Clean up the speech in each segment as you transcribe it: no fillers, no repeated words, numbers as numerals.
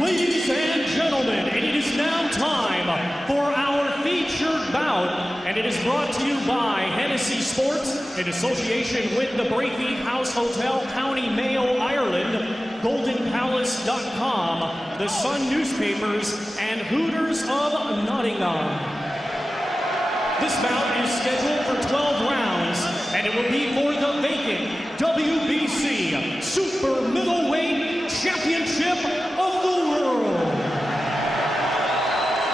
Ladies and gentlemen, it is now time for our featured bout, and it is brought to you by Hennessy Sports in association with the Braithwaite House Hotel, County Mayo, Ireland, GoldenPalace.com, the Sun Newspapers, and Hooters of Nottingham. This bout is scheduled for 12 rounds, and it will be for the vacant WBC Super Middleweight Championship of the world.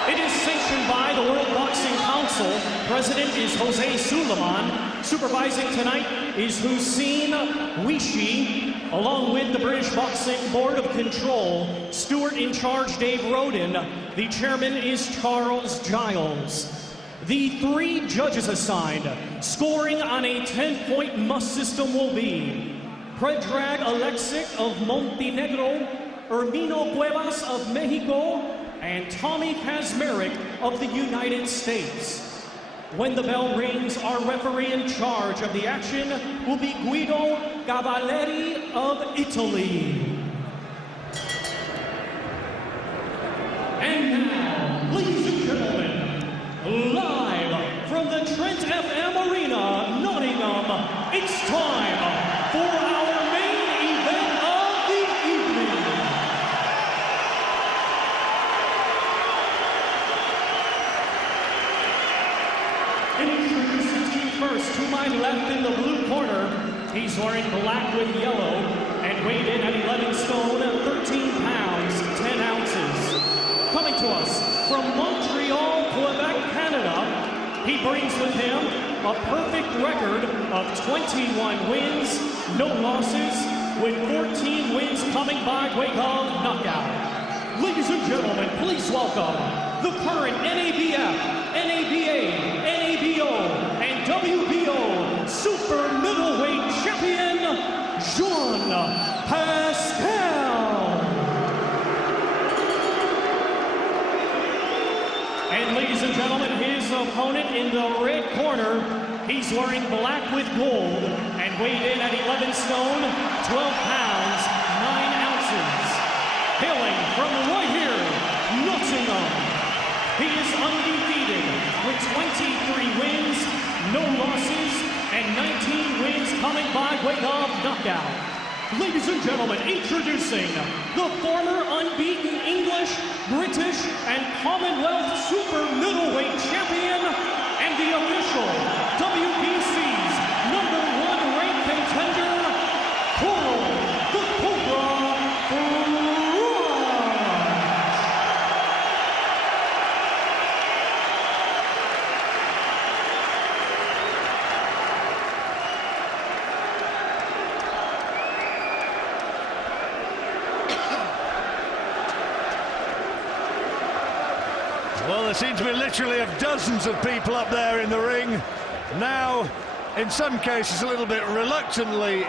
It is sanctioned by the World Boxing Council. President is Jose Suleiman. Supervising tonight is Hussein Wishi, along with the British Boxing Board of Control. Steward in charge, Dave Roden. The chairman is Charles Giles. The 3 judges assigned, scoring on a 10-point must system, will be Predrag Alexic of Montenegro, Hermino Cuevas of Mexico, and Tommy Kazmarek of the United States. When the bell rings, our referee in charge of the action will be Guido Cavalleri of Italy. And now, ladies and gentlemen, live from the Trent FM Arena, Nottingham, it's time for our main event of the evening. Introducing to you first, to my left in the blue corner, he's wearing black with yellow and weighed in at 11 stone, 13 pounds, 10 ounces. Coming to us from Montreal, Quebec, Canada, he brings with him a perfect record of 21 wins, no losses, with 14 wins coming by way of knockout. Ladies and gentlemen, please welcome the current NABF, NABA, NABO, and WBO Super Middleweight Champion, Jean Pascal. And ladies and gentlemen, his opponent in the red corner, he's wearing black with gold and weighed in at 11 stone, 12 pounds, 9 ounces. Hailing from right here, Nottingham, he is undefeated with 23 wins, no losses, and 19 wins coming by way of knockout. Ladies and gentlemen, introducing the former unbeaten English, British, and Commonwealth Super Middleweight Champion and the official WBC's #1 ranked contender, the Cobra Froch. Well, there seem to be literally dozens of people up there in the ring. Now, in some cases, a little bit reluctantly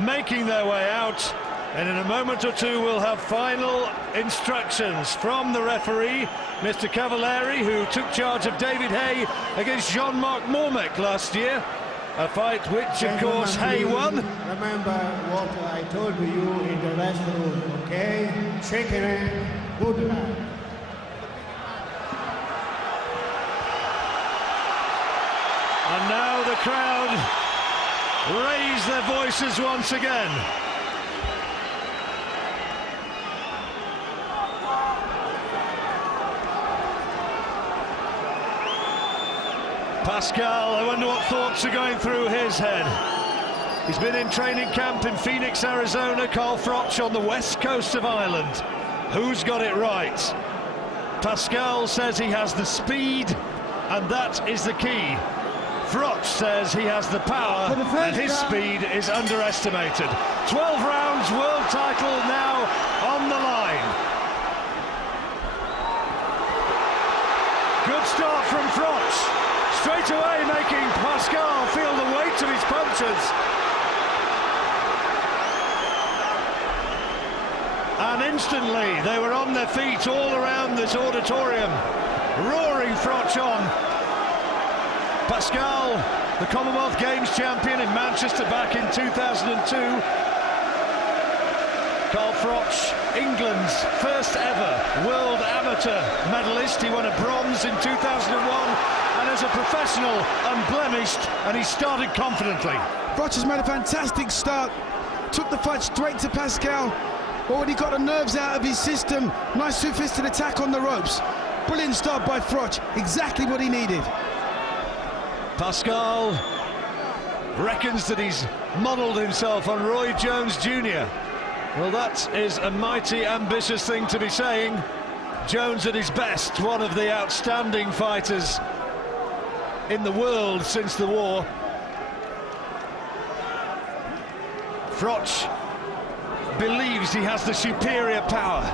making their way out. And in a moment or two, we'll have final instructions from the referee, Mr. Cavalleri, who took charge of David Hay against Jean-Marc Mormec last year. A fight which, of course, Hay won. Remember what I told you in the restroom, okay? Shaking it, good luck. And now the crowd raise their voices once again. Pascal, I wonder what thoughts are going through his head. He's been in training camp in Phoenix, Arizona, Cobra Froch on the west coast of Ireland. Who's got it right? Pascal says he has the speed, and that is the key. Froch says he has the power and his speed is underestimated. 12 rounds, world title now on the line. Good start from Froch. Straight away making Pascal feel the weight of his punches. And instantly they were on their feet all around this auditorium, roaring Froch on. Pascal, the Commonwealth Games champion in Manchester back in 2002. Carl Froch, England's first ever world amateur medalist. He won a bronze in 2001, and as a professional, unblemished, and he started confidently. Froch has made a fantastic start, took the fight straight to Pascal, already got the nerves out of his system. Nice two-fisted attack on the ropes. Brilliant start by Froch, exactly what he needed. Pascal reckons that he's modelled himself on Roy Jones Jr. Well, that is a mighty ambitious thing to be saying. Jones at his best, one of the outstanding fighters in the world since the war. Froch believes he has the superior power,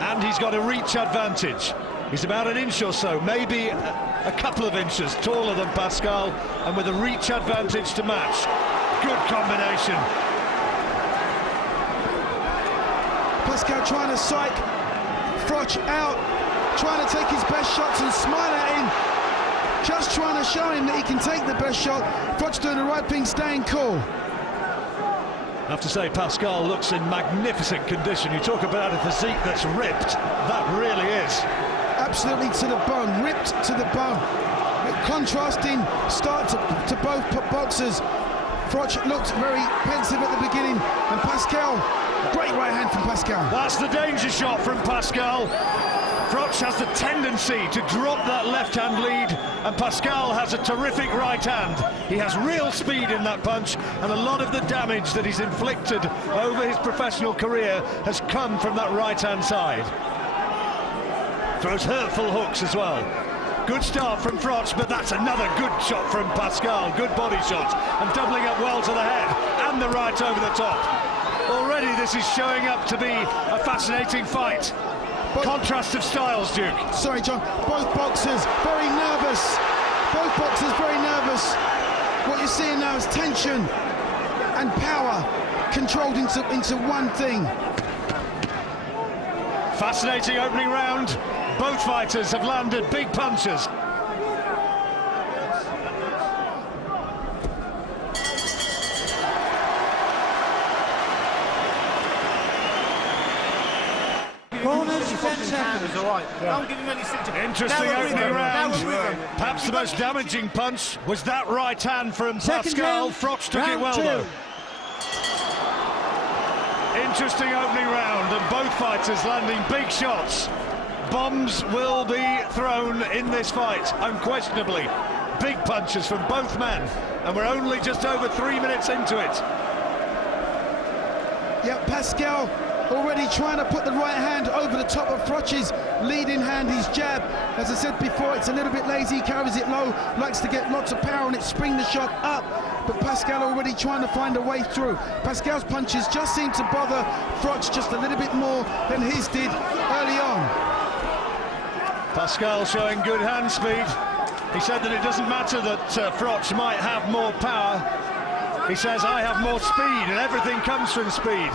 and he's got a reach advantage. He's about an inch or so, maybe a couple of inches taller than Pascal, and with a reach advantage to match. Good combination. Pascal trying to psych Froch out, trying to take his best shots and smile at him, just trying to show him that he can take the best shot. Froch doing the right thing, staying cool. I have to say, Pascal looks in magnificent condition. You talk about a physique that's ripped, that really is. Absolutely to the bone, ripped to the bone. Contrasting start to both boxers. Froch looked very pensive at the beginning, and Pascal, great right hand from Pascal. That's the danger shot from Pascal. Froch has the tendency to drop that left-hand lead, and Pascal has a terrific right hand. He has real speed in that punch, and a lot of the damage that he's inflicted over his professional career has come from that right-hand side. Throws hurtful hooks as well. Good start from Froch, but that's another good shot from Pascal. Good body shot, and doubling up well to the head, and the right over the top. Already this is showing up to be a fascinating fight. Contrast of styles, Duke. Sorry, John. Both boxers very nervous. Both boxers very nervous. What you're seeing now is tension and power controlled into one thing. Fascinating opening round. Both fighters have landed big punches. Corners, 10 seconds. All right. Don't give him any symptoms. Interesting opening round. Perhaps the most damaging punch was that right hand from Pascal. Froch took it well, though. Interesting opening round, and both fighters landing big shots. Bombs will be thrown in this fight, unquestionably. Big punches from both men, and we're only just over 3 minutes into it. Yeah, Pascal already trying to put the right hand over the top of Froch's leading hand, his jab. As I said before, it's a little bit lazy, carries it low, likes to get lots of power on it, spring the shot up. But Pascal already trying to find a way through. Pascal's punches just seem to bother Froch just a little bit more than his did early on. Pascal showing good hand speed. He said that it doesn't matter that Froch might have more power. He says, I have more speed, and everything comes from speed.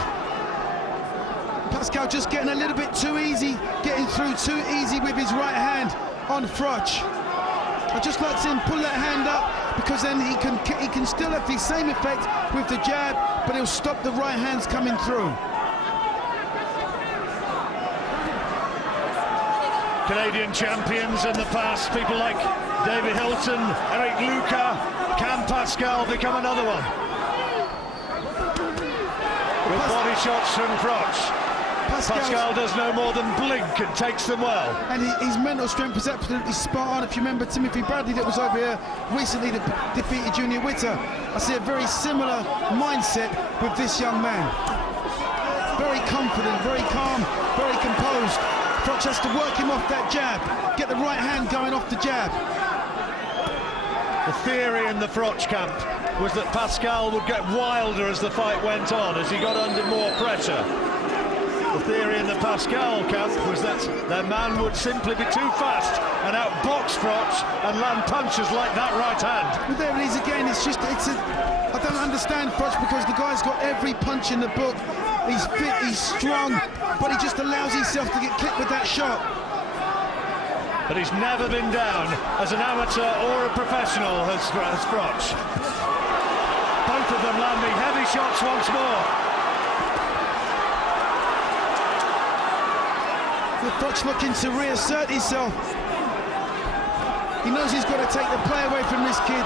Pascal just getting a little bit too easy, getting through too easy with his right hand on Froch. I just like to see him pull that hand up, because then he can still have the same effect with the jab, but he'll stop the right hands coming through. Canadian champions in the past, people like David Hilton, Eric Luca. Can Pascal become another one? With body shots from Froch. Pascal does no more than blink and takes them well. And his mental strength is absolutely spot on. If you remember Timothy Bradley that was over here recently that defeated Junior Witter, I see a very similar mindset with this young man. Very confident, very calm, very composed. Froch has to work him off that jab, get the right hand going off the jab. The theory in the Froch camp was that Pascal would get wilder as the fight went on, as he got under more pressure. The theory in the Pascal camp was that their man would simply be too fast and outbox Froch and land punches like that right hand. But there it is again, I don't understand Froch, because the guy's got every punch in the book. He's fit, he's strong, but he just allows himself to get clipped with that shot. But he's never been down as an amateur or a professional as Froch. Both of them landing heavy shots once more. with Froch looking to reassert himself. He knows he's got to take the play away from this kid.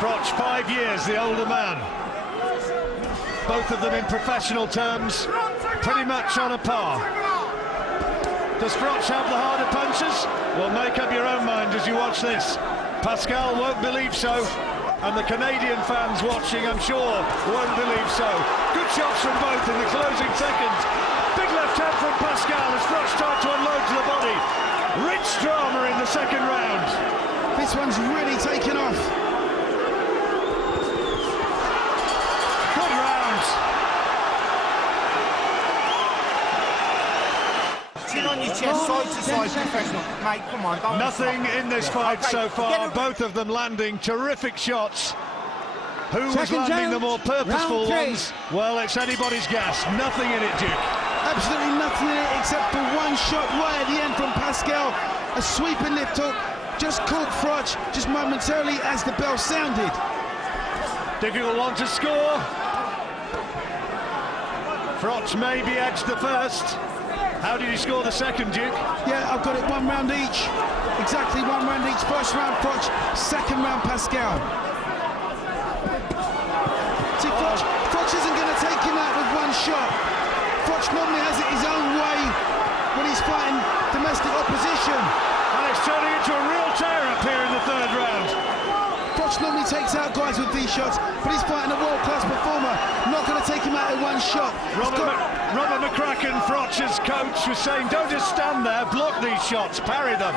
Froch, 5 years the older man. Both of them in professional terms, pretty much on a par. Does Froch have the harder punches? Well, make up your own mind as you watch this. Pascal won't believe so, and the Canadian fans watching, I'm sure, won't believe so. Good shots from both in the closing seconds. Big left hand from Pascal as Froch tried to unload to the body. Rich drama in the second round. This one's really taken off. Good round. Chin on your chest, side to side, professional. Mate, come on, don't... Nothing in this fight so far, both of them landing terrific shots. Who was landing the more purposeful ones? Well, it's anybody's guess. Nothing in it, Duke. Absolutely nothing in it except for one shot right at the end from Pascal. A sweeping left hook, just caught Froch just momentarily as the bell sounded. Difficult one to score. Froch maybe edged the first. How did he score the second, Duke? Yeah, I've got it 1 round each. Exactly 1 round each. First round Froch, second round Pascal. See, Froch isn't going to take him out with one shot. Froch normally has it his own way when he's fighting domestic opposition. And it's turning into a real tear up here in the third round. Froch normally takes out guys with these shots, but he's fighting a world-class performer. Not going to take him out in one shot. Robert McCracken, Froch's coach, was saying, don't just stand there, block these shots, parry them.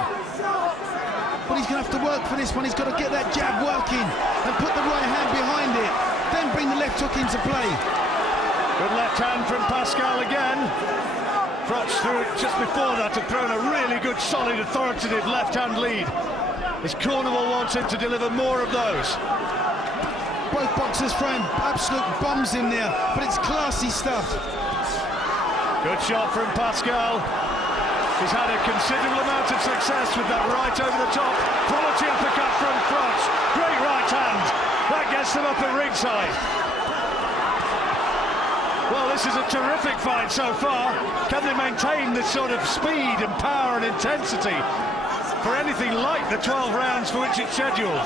But he's going to have to work for this one. He's got to get that jab working and put the right hand behind it. Then bring the left hook into play. Good left hand from Pascal again. Froch threw it just before that, had thrown a really good, solid, authoritative left-hand lead. As Cornwall wants him to deliver more of those. Both boxers throwing absolute bombs in there, but it's classy stuff. Good shot from Pascal. He's had a considerable amount of success with that right over the top. Quality uppercut from Froch. Great right hand. That gets them up at ringside. Well, this is a terrific fight so far. Can they maintain this sort of speed and power and intensity for anything like the 12 rounds for which it's scheduled?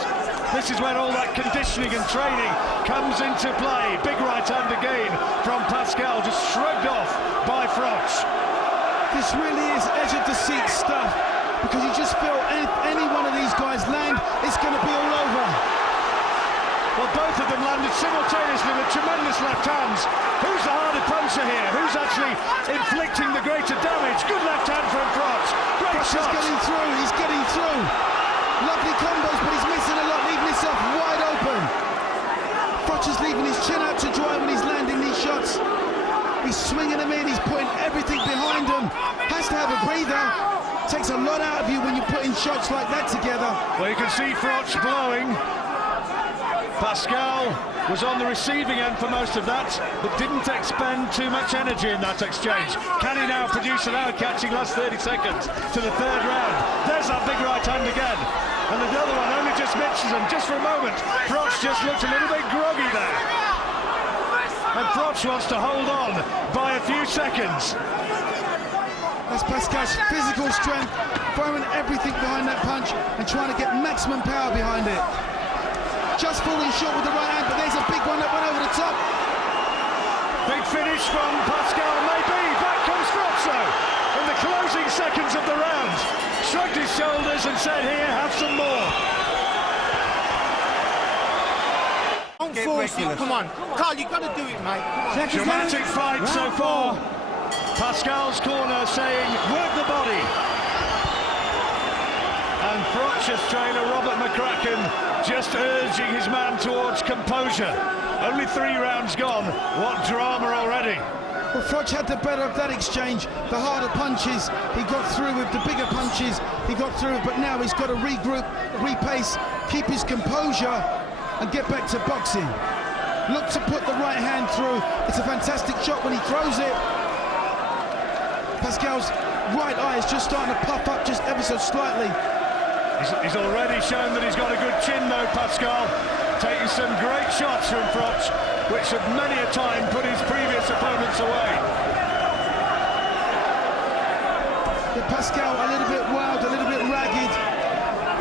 This is when all that conditioning and training comes into play. Big right hand again from Pascal, just shrugged off by Froch. This really is edge-of-the-seat stuff, because you just feel any one of these guys land, it's going to be all over. Well, both of them landed simultaneously with tremendous left hands. Who's the harder puncher here? Who's actually inflicting the greater damage? Good left hand from Froch. Great shot. He's getting through, he's getting through. Lovely combos, but he's missing a lot, leaving himself wide open. Froch is leaving his chin out to dry when he's landing these shots. He's swinging them in, he's putting everything behind him. Has to have a breather. Takes a lot out of you when you're putting shots like that together. Well, you can see Froch blowing. Pascal was on the receiving end for most of that, but didn't expend too much energy in that exchange. Can he now produce an eye-catching last 30 seconds to the third round? There's that big right hand again. And the other one only just mentions him just for a moment. Froch just looked a little bit groggy there. And Froch wants to hold on by a few seconds. That's Pascal's physical strength, throwing everything behind that punch and trying to get maximum power behind it. Just falling short with the right hand, but there's a big one that went over the top. Big finish from Pascal, maybe. Back comes Froch, though, in the closing seconds of the round. Shrugged his shoulders and said, here, have some more. Don't force it, come on. Carl, you've got to do it, mate. Dramatic fight so far. Pascal's corner saying, work the body. And Froch's trainer, Robert McCracken, just urging his man towards composure. Only 3 rounds gone. What drama already. Well, Froch had the better of that exchange. The harder punches, he got through with. The bigger punches, he got through. But now he's got to regroup, repace, keep his composure, and get back to boxing. Look to put the right hand through. It's a fantastic shot when he throws it. Pascal's right eye is just starting to puff up just ever so slightly. He's already shown that he's got a good chin, though, Pascal. Taking some great shots from Froch, which have many a time put his previous opponents away. But Pascal a little bit wild, a little bit ragged.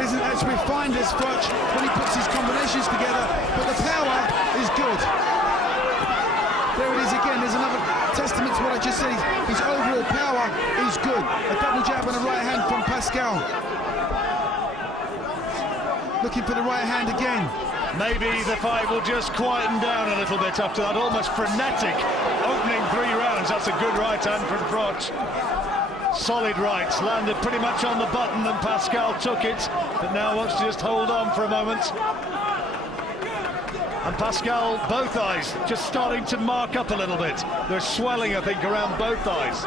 Isn't as refined as Froch when he puts his combinations together, but the power is good. There it is again, there's another testament to what I just said. His overall power is good. A double jab and a right hand from Pascal. Looking for the right hand again. Maybe the fight will just quieten down a little bit after that almost frenetic opening 3 rounds. That's a good right hand from Froch. Solid rights, landed pretty much on the button, and Pascal took it, but now wants to just hold on for a moment. And Pascal, both eyes, just starting to mark up a little bit. There's swelling, I think, around both eyes.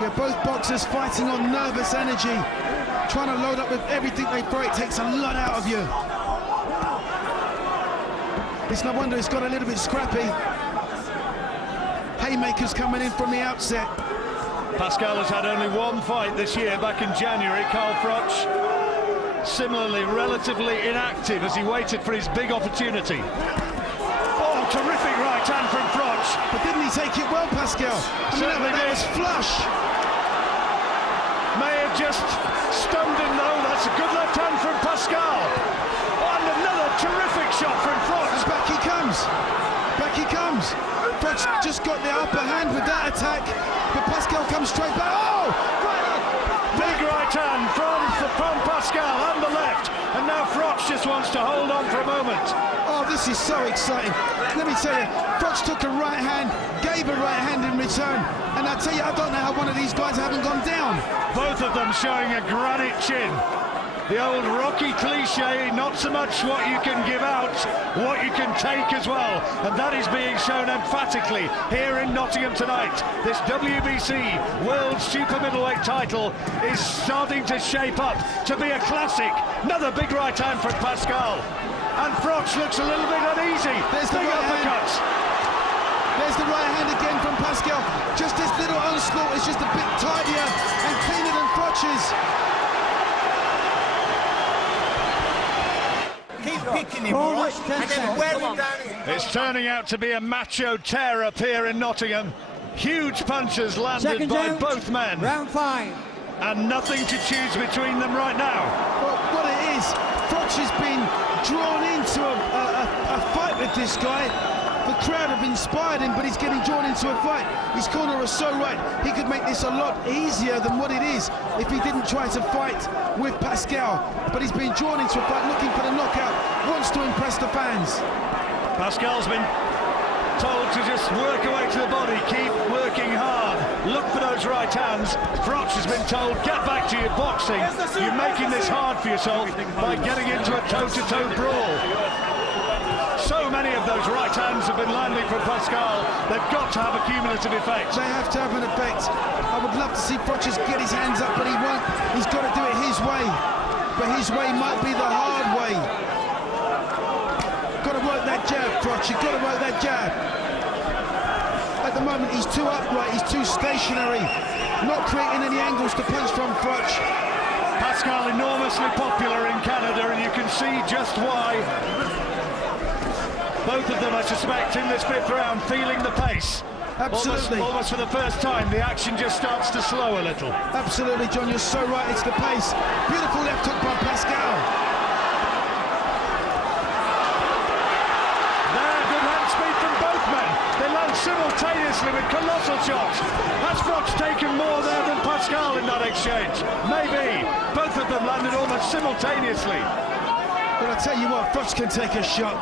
Yeah, both boxers fighting on nervous energy, trying to load up with everything they throw. It takes a lot out of you. It's no wonder it's got a little bit scrappy. Haymakers coming in from the outset. Pascal has had only 1 fight this year, back in January. Carl Froch, similarly relatively inactive as he waited for his big opportunity. Oh, terrific right hand from Froch. But didn't he take it well, Pascal? Certainly that did. was flush. May have just stunned him though. That's a good left hand from Pascal. And another terrific shot from Froch. Back he comes. Back he comes. Froch just got the upper hand with that attack, but Pascal comes straight back. Oh! Big right hand from Pascal and the left, and now Froch just wants to hold on for a moment. Oh, this is so exciting. Let me tell you, Froch took a right hand, gave a right hand in return, and I tell you, I don't know how one of these guys haven't gone down. Both of them showing a granite chin. The old Rocky cliche, not so much what you can give out, what you can take as well. And that is being shown emphatically here in Nottingham tonight. This WBC World Super Middleweight title is starting to shape up to be a classic. Another big right hand from Pascal. And Froch looks a little bit uneasy. There's the big right uppercuts. There's the right hand again from Pascal. Just this little onslaught is just a bit tidier and cleaner than Froch's. Picking him, all right, and then wear him down. It's turning out to be a macho tear up here in Nottingham. Huge punches landed by both men. Round 5. And nothing to choose between them right now. Well, what it is, Froch has been drawn into a fight with this guy. The crowd have inspired him, but he's getting drawn into a fight. His corner is so right. He could make this a lot easier than what it is if he didn't try to fight with Pascal. But he's been drawn into a fight, looking for the knockout, wants to impress the fans. Pascal's been told to just work away to the body, keep working hard, look for those right hands. Froch has been told, get back to your boxing. You're making this hard for yourself by getting into a toe-to-toe brawl. So many of those right hands have been landing from Pascal. They've got to have a cumulative effect. They have to have an effect. I would love to see Froch get his hands up, but he won't. He's got to do it his way. But his way might be the hard way. Got to work that jab, Froch. You've got to work that jab. At the moment, he's too upright. He's too stationary. Not creating any angles to punch from Froch. Pascal enormously popular in Canada, and you can see just why. Both of them, I suspect, in this 5th round, feeling the pace. Absolutely. Almost for the first time, the action just starts to slow a little. Absolutely, John, you're so right, it's the pace. Beautiful left hook by Pascal. There, good hand speed from both men. They land simultaneously with colossal shots. Has Froch taken more there than Pascal in that exchange? Maybe. Both of them landed almost simultaneously. But I tell you what, Froch can take a shot.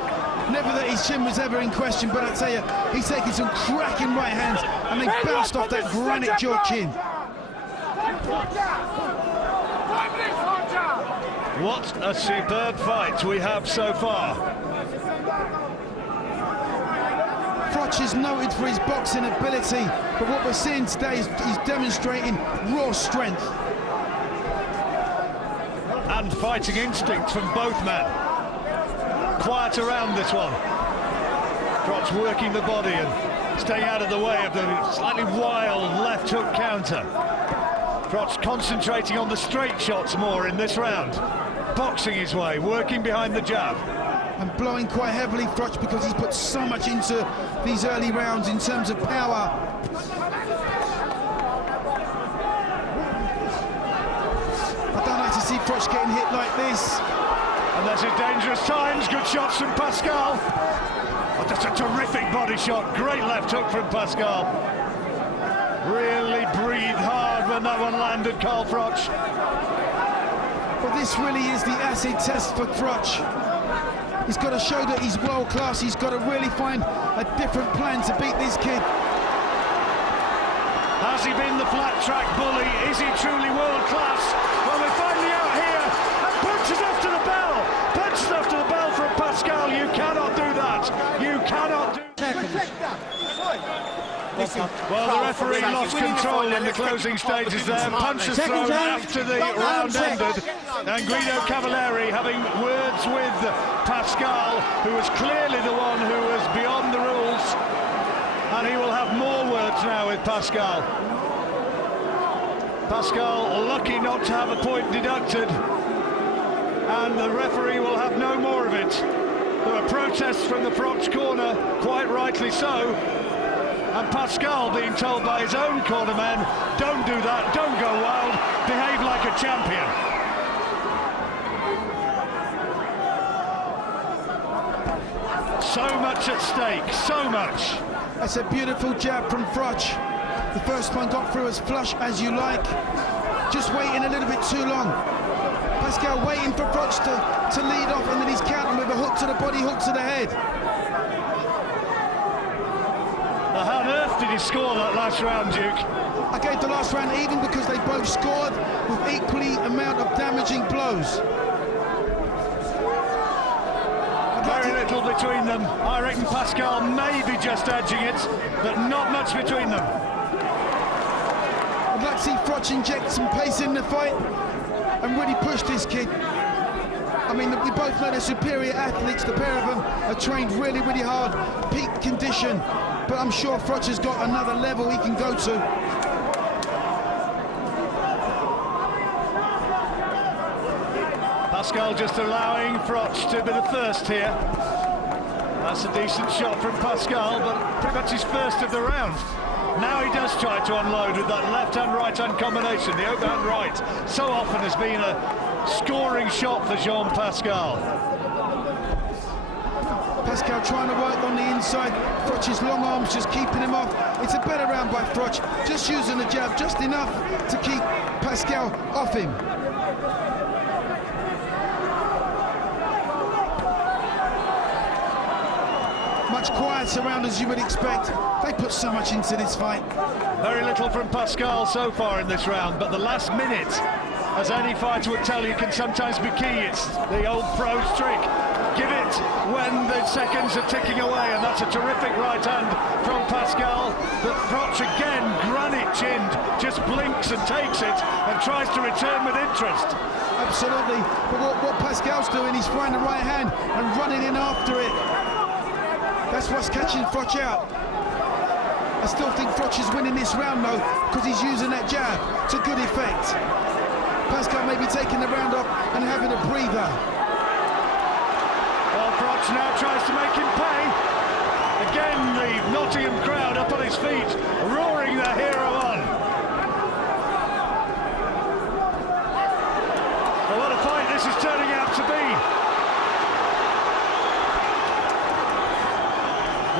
Never that his chin was ever in question, but I tell you, he's taking some cracking right hands and they bounced off that granite jaw chin. What a superb fight we have so far. Froch is noted for his boxing ability, but what we're seeing today is he's demonstrating raw strength. And fighting instinct from both men. Quiet around this one. Froch working the body and staying out of the way of the slightly wild left hook counter. Froch concentrating on the straight shots more in this round. Boxing his way, working behind the jab. And blowing quite heavily, Froch, because he's put so much into these early rounds in terms of power. Froch getting hit like this. And there's his dangerous times. Good shots from Pascal. Oh, that's a terrific body shot. Great left hook from Pascal. Really breathed hard when that one landed, Carl Froch. But this really is the acid test for Froch. He's got to show that he's world class. He's got to really find a different plan to beat this kid. Has he been the flat track bully? Is he truly world class? Well, we're finally out here. And punches after the bell. Punches after the bell from Pascal. You cannot do that. You cannot do that. Well, the referee lost control in the closing stages there. Punches thrown after the round ended. And Guido Cavalieri having words with Pascal, who was clearly the one who was beyond the rules. And he will have more words now with Pascal. Pascal lucky not to have a point deducted. And the referee will have no more of it. There were protests from the Froch corner, quite rightly so. And Pascal being told by his own cornermen, don't do that, don't go wild, behave like a champion. So much at stake, so much. That's a beautiful jab from Froch. The first one got through as flush as you like. Just waiting a little bit too long. Pascal waiting for Froch to lead off, and then he's counting with a hook to the body, hook to the head. How on earth did he score that last round, Duke? I gave the last round even because they both scored with equally amount of damaging blows. Very little between them. I reckon Pascal may be just edging it, but not much between them. I'd like to see Froch inject some pace in the fight and really push this kid. I mean, we both know they're superior athletes. The pair of them are trained really, really hard, peak condition. But I'm sure Froch has got another level he can go to. Pascal just allowing Froch to be the first here. That's a decent shot from Pascal, but pretty much his first of the round. Now he does try to unload with that left-hand, right-hand combination. The overhand right so often has been a scoring shot for Jean Pascal. Pascal trying to work on the inside. Froch's long arms just keeping him off. It's a better round by Froch, just using the jab just enough to keep Pascal off him. Much quieter round as you would expect. They put so much into this fight. Very little from Pascal so far in this round, but the last minute, as any fighter would tell you, can sometimes be key. It's the old pro's trick. Give it when the seconds are ticking away, and that's a terrific right hand from Pascal. But Froch again, granite-chinned, just blinks and takes it and tries to return with interest. Absolutely, but what Pascal's doing, he's finding the right hand and running in after it. That's what's catching Froch out. I still think Froch is winning this round though, because he's using that jab to good effect. Pascal may be taking the round off and having a breather. Well, Froch now tries to make him pay. Again, the Nottingham crowd up on his feet, roaring their hero on. Well, what a fight this is turning out to be.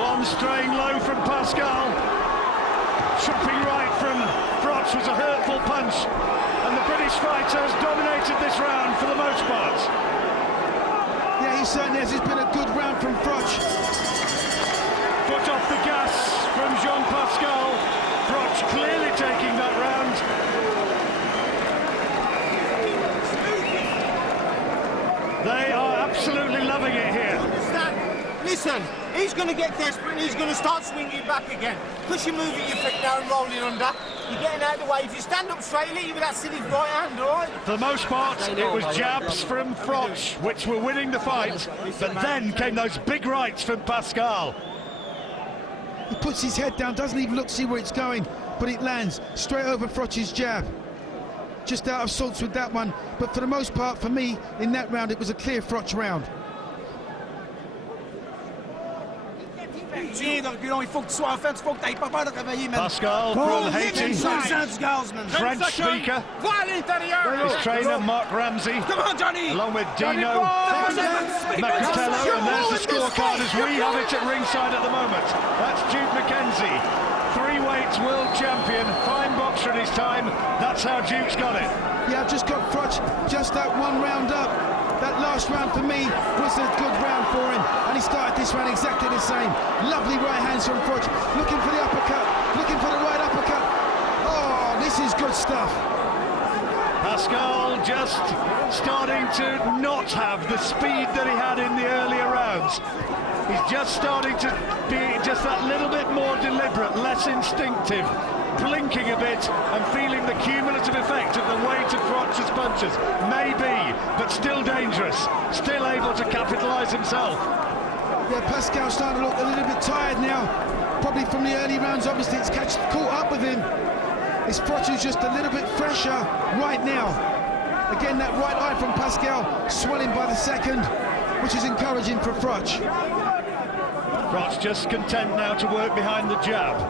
One straying low from Pascal. Chopping right from Froch was a hurtful punch. And the British fighter has dominated this round for the most part. Yeah, he certainly has. It's been a good round from Froch. Foot off the gas from Jean Pascal. Froch clearly taking that round. They are absolutely loving it here. Listen, he's going to get desperate and he's going to start swinging back again. Because you're moving your feet now and rolling under, you're getting out of the way. If you stand up straight, leave with that silly right hand, all right? For the most part, it was jabs from Froch, which were winning the fight, but then came those big rights from Pascal. He puts his head down, doesn't even look, see where it's going, but it lands straight over Froch's jab. Just out of sorts with that one, but for the most part, for me, in that round, it was a clear Froch round. Tiens, de reculons, il faut que tu sois en fait, il faut que t'ailles pas peur de réveiller, man. Pascal from Haiti, French speaker. Va à l'intérieur! His trainer, Mark Ramsey, Come on, Johnny! along with Dino Macatello, and there's the scorecard as we have it at ringside at the moment. That's Duke McKenzie, 3 weights world champion, fine boxer in his time. That's how Duke's got it. Yeah, I've just got Froch just that one round up. That last round for me was a good round for him, and he started this round exactly the same. Lovely right hands from Froch, looking for the uppercut, looking for the right uppercut. Oh, this is good stuff. Pascal just starting to not have the speed that he had in the earlier rounds. He's just starting to be just that little bit more deliberate, less instinctive, blinking a bit and feeling the cumulative effect of the weight of Froch's punches. Maybe, but still dangerous, still able to capitalise himself. Yeah, Pascal's starting to look a little bit tired now, probably from the early rounds. Obviously it's caught up with him. His Froch is just a little bit fresher right now. Again, that right eye from Pascal swelling by the second, which is encouraging for Froch. Froch just content now to work behind the jab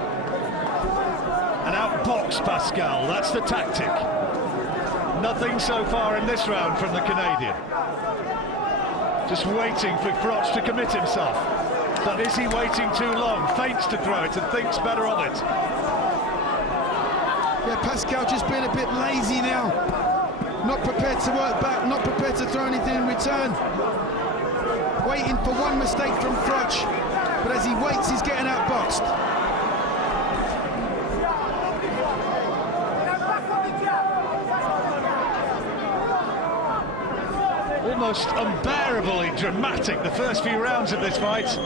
and outbox Pascal. That's the tactic. Nothing so far in this round from the Canadian. Just waiting for Froch to commit himself. But is he waiting too long? Feints to throw it and thinks better of it. Yeah, Pascal just being a bit lazy now. Not prepared to work back, not prepared to throw anything in return. Waiting for one mistake from Froch. But as he waits, he's getting outboxed. Almost unbearably dramatic, the first few rounds of this fight.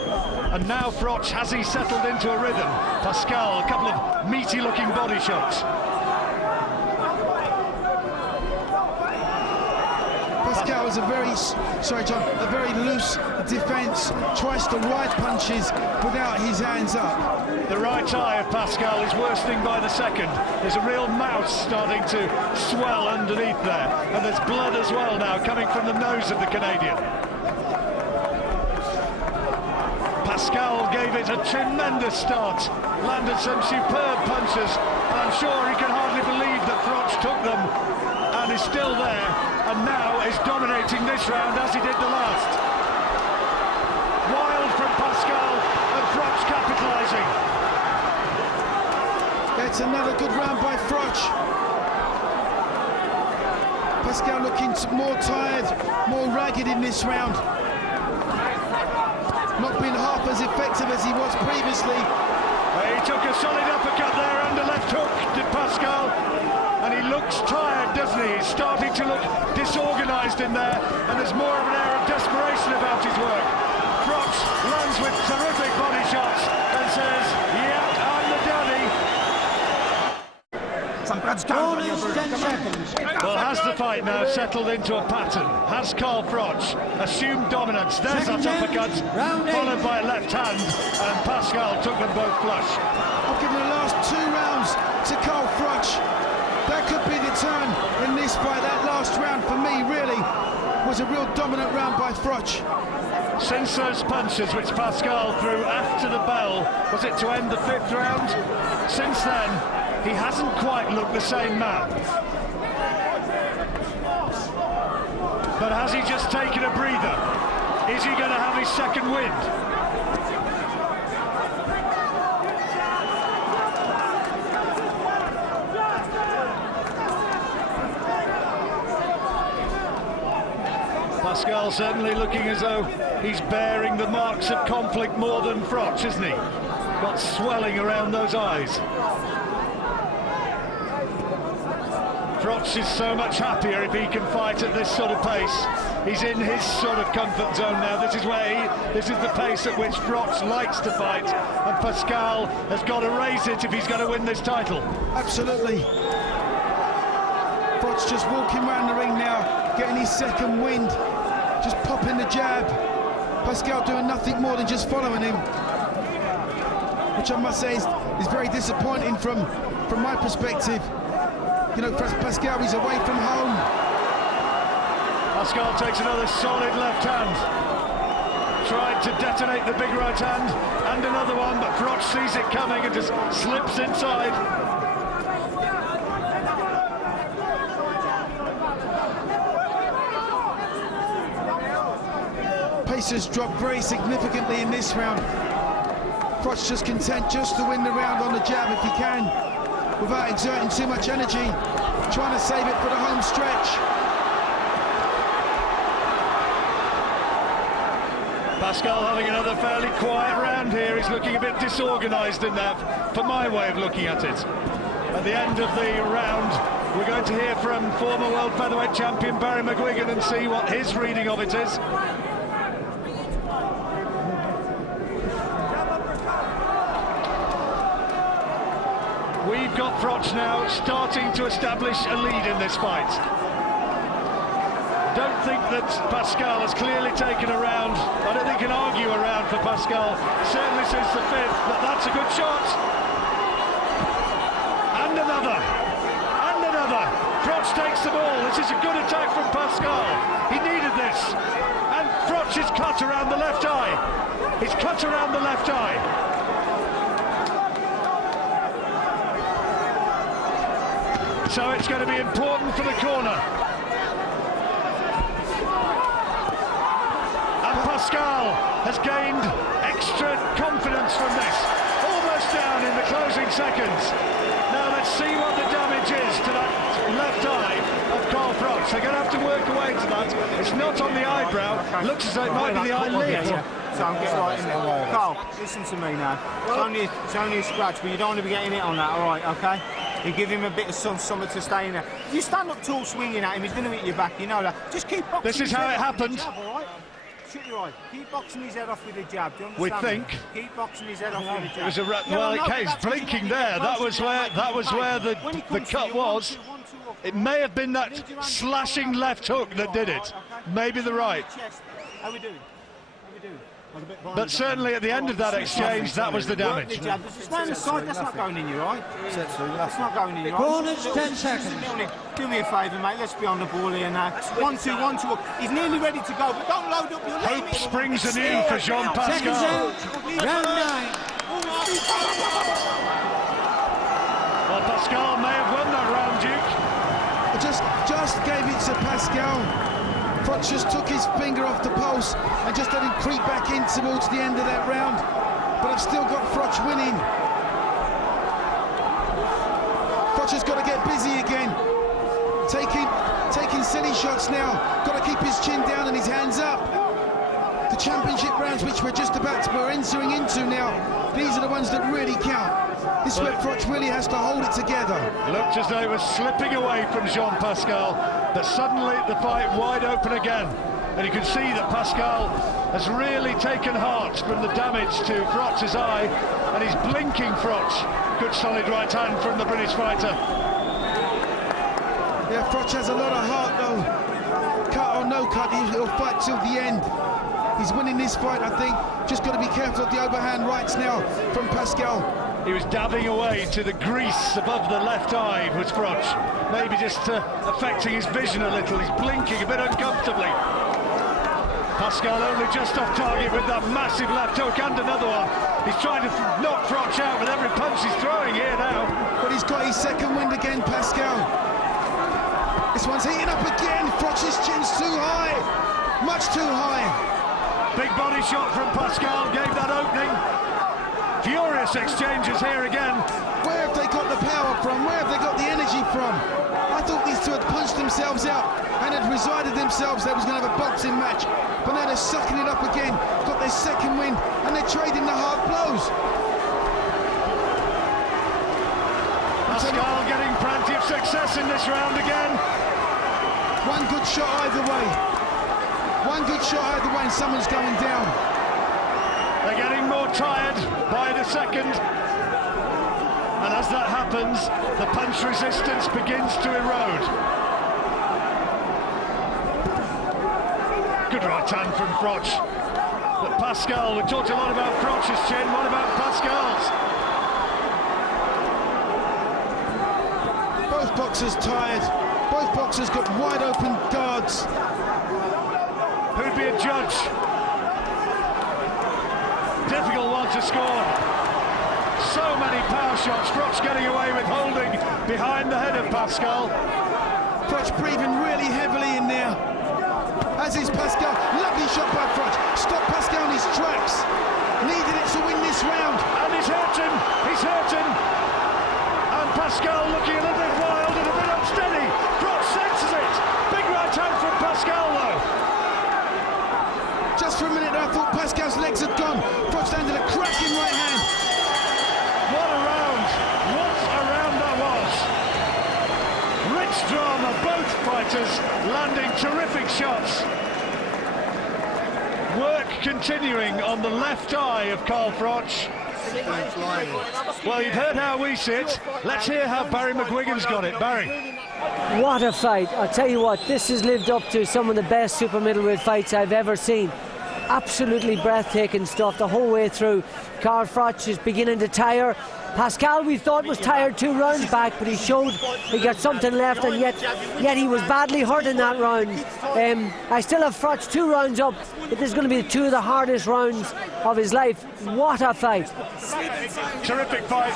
And now Froch, has he settled into a rhythm? Pascal, a couple of meaty-looking body shots. Pascal is a very loose defence, tries to ride punches without his hands up. The right eye of Pascal is worsting by the second. There's a real mouse starting to swell underneath there, and there's blood as well now coming from the nose of the Canadian. Pascal gave it a tremendous start, landed some superb punches, and I'm sure he can hardly believe that Froch took them and is still there, and now is dominating this round as he did the last. Wild from Pascal, and Froch capitalising. That's another good round by Froch. Pascal looking more tired, more ragged in this round. Not been half as effective as he was previously. He took a solid uppercut there under left hook, did Pascal. And he looks tired, doesn't he? He's starting to look disorganised in there, and there's more of an air of desperation about his work. Froch lands with terrific body shots and says, yeah, I'm the daddy. Well, has the fight now settled into a pattern? Has Carl Froch assumed dominance? There's that uppercut, followed by a left hand, and Pascal took them both flush. I'll give him the last 2 rounds to Carl Froch. That could be the turn in this fight. That last round for me really was a real dominant round by Froch. Since those punches which Pascal threw after the bell, was it to end the 5th round? Since then, he hasn't quite looked the same man. But has he just taken a breather? Is he going to have his second wind? Pascal certainly looking as though he's bearing the marks of conflict more than Froch, isn't he? Got swelling around those eyes. Froch is so much happier if he can fight at this sort of pace. He's in his sort of comfort zone now. This is the pace at which Froch likes to fight, and Pascal has got to raise it if he's going to win this title. Absolutely. Froch just walking around the ring now, getting his second wind, just popping the jab. Pascal doing nothing more than just following him, which I must say is very disappointing from my perspective. You know, Pascal is away from home. Pascal takes another solid left hand. tried to detonate the big right hand, and another one, but Froch sees it coming and just slips inside. Pace has dropped very significantly in this round. Froch just content just to win the round on the jab if he can, without exerting too much energy, trying to save it for the home stretch. Pascal having another fairly quiet round here. He's looking a bit disorganised in that, for my way of looking at it. At the end of the round, we're going to hear from former world featherweight champion Barry McGuigan and see what his reading of it is. We've got Froch now starting to establish a lead in this fight. Don't think that Pascal has clearly taken a round. I don't think you can argue a round for Pascal, certainly since the 5th, but that's a good shot. And another. And another. Froch takes the ball. This is a good attack from Pascal. He needed this. And Froch is cut around the left eye. He's cut around the left eye. So it's going to be important for the corner. Pascal has gained extra confidence from this, almost down in the closing seconds. Now let's see what the damage is to that left eye of Carl Froch. They're going to have to work away to that. It's not on the eyebrow, looks as though it might be the eyelid. So I'm getting right in there. Carl, listen to me now. It's only a scratch, but you don't want to be getting it on that, all right, okay? You give him a bit of something to stay in there. If you stand up tall swinging at him, he's going to hit your back, you know that. Just keep boxing. This is how it happened. Shut your eye. Keep boxing his head off with a jab. Do you We understand think. Me? Keep boxing his head off with a jab. It was a well, it's blinking there. That was where the cut was. It may have been that slashing left hook that did it. Maybe the right. How we doing? But certainly at the end of that exchange, that was the damage. Stay on the side, that's not going in your eye. That's not going in your eye. Corners, 10 seconds. Do me a favour, mate, let's be on the ball here now. 1-2, 1-2. He's nearly ready to go, but don't load up your leg. Hope springs anew for Jean Pascal. Round 9. Well, Pascal may have won that round, Duke. I just gave it to Pascal. Froch just took his finger off the pulse and just let him creep back in towards the end of that round. But I've still got Froch winning. Froch has got to get busy again. Taking silly shots now. Got to keep his chin down and his hands up. The championship rounds, which we're entering into now, these are the ones that really count. This is where Froch really has to hold it together. Looked as though he was slipping away from Jean Pascal, but suddenly the fight wide open again. And you can see that Pascal has really taken heart from the damage to Froch's eye, and he's blinking Froch. Good solid right hand from the British fighter. Yeah, Froch has a lot of heart though. Cut or no cut, he'll fight till the end. He's winning this fight, I think. Just got to be careful of the overhand rights now from Pascal. He was dabbing away to the grease above the left eye, was Froch. Maybe just affecting his vision a little. He's blinking a bit uncomfortably. Pascal only just off target with that massive left hook and another one. He's trying to knock Froch out with every punch he's throwing here now. But he's got his second wind again, Pascal. This one's heating up again. Froch's chin's too high. Much too high. Big body shot from Pascal, gave that opening. Furious exchanges here again. Where have they got the power from? Where have they got the energy from? I thought these two had punched themselves out and had resided themselves. They was going to have a boxing match. But now they're sucking it up again. Got their second win and they're trading the hard blows. Pascal getting plenty of success in this round again. One good shot either way. One good shot either way and someone's going down. They're getting more tired by the second. And as that happens, the punch resistance begins to erode. Good right hand from Froch. But Pascal, we talked a lot about Froch's chin, what about Pascal's? Both boxers tired. Both boxers got wide open guards. Who'd be a judge? to score. So many power shots. Froch getting away with holding behind the head of Pascal. Froch breathing really heavily in there, as is Pascal. Lovely shot by Froch. Stop Pascal in his tracks. Needed it to win this round. And he's hurt him. He's hurt him. And Pascal looking a little bit wild and a bit unsteady. Froch senses it. Big right hand from Pascal though. Just for a minute I thought Pascal's legs had gone. Froch landed a cracking right hand. What a round. What a round that was. Rich drama, both fighters landing terrific shots. Work continuing on the left eye of Carl Froch. Well, you've heard how we see it. Let's hear how Barry McGuigan's got it. Barry. What a fight. I'll tell you what, this has lived up to some of the best super middleweight fights I've ever seen. Absolutely breathtaking stuff the whole way through. Carl Froch is beginning to tire. Pascal, we thought, was tired 2 rounds back, but he showed he got something left, and yet he was badly hurt in that round. I still have Froch 2 rounds up. This is going to be 2 of the hardest rounds of his life. What a fight. Terrific fight.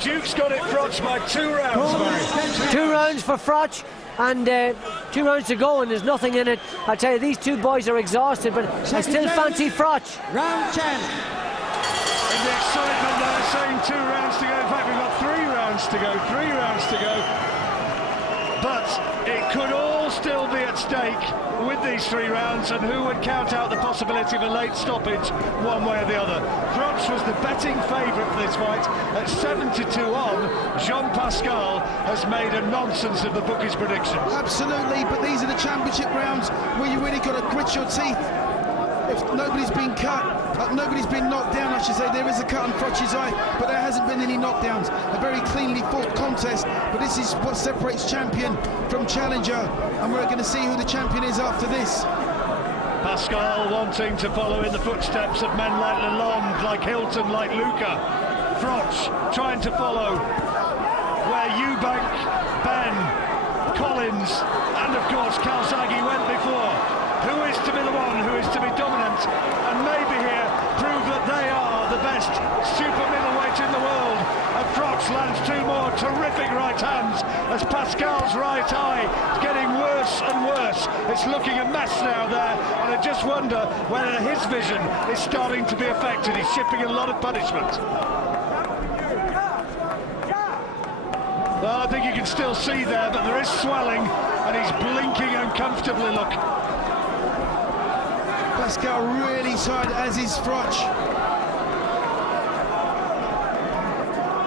Duke's got it, Froch, by 2 rounds. 2 rounds for Froch, and 2 rounds to go, and there's nothing in it. I tell you, these 2 boys are exhausted, but I still fancy Froch. Round 10. In the excitement, they're saying 2 rounds to go. In fact, we've got 3 rounds to go. 3 rounds to go. But it could all still be at stake with these 3 rounds, and who would count out the possibility of a late stoppage one way or the other? Froch was the betting favourite for this fight at 7-2 on. Jean Pascal has made a nonsense of the bookies' predictions. Absolutely, but these are the championship rounds where you really got to grit your teeth. If nobody's been cut, nobody's been knocked down, I should say. There is a cut on Froch's eye, but there hasn't been any knockdowns. A very cleanly fought contest, but this is what separates champion from challenger, and we're going to see who the champion is after this. Pascal wanting to follow in the footsteps of men like Lalonde, like Hilton, like Luca. Froch trying to follow where Eubank, Ben, Collins, and of course Calzaghe went before. Who is to be the one who is to be dominant, and maybe here prove that they are the best super middleweight in the world? And Froch lands 2 more terrific right hands as Pascal's right eye is getting worse and worse. It's looking a mess now there, and I just wonder whether his vision is starting to be affected. He's shipping a lot of punishment. Well, I think you can still see there, but there is swelling, and he's blinking uncomfortably, look. Pascal really tired, as is Froch.